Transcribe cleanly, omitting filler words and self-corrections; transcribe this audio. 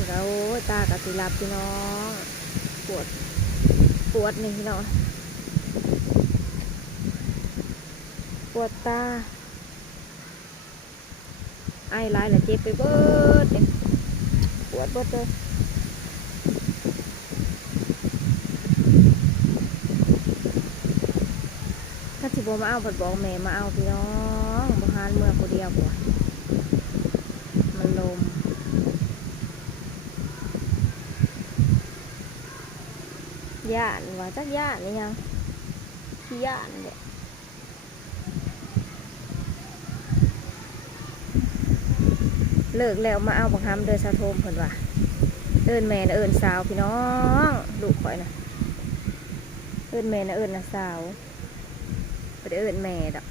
อนกับโอ้ยตากับสิหลับพี่น้องปวดนี่พี่น้องปวดตาไอหลายละเจ็บไปเบิดนี่ปวดเบิดเลยถ้าสิบมาเอาบัดบอกแม่มาเอาพี่น้องบ่หานเมื่อผู้เดียวบ่มันลมย่านว่าจักย่านนี่ยังขี้ย่านเด็เลิกแล้วมาเอาบักฮามเดินสะโทมเพิ่นว่าเอิ้นแม่นะเอิ้นสาวพี่น้องลูกข่อยนะเอิ้นแม่นะเอิ้นนะสาวบ่ได้เอิ้นแม่ดอก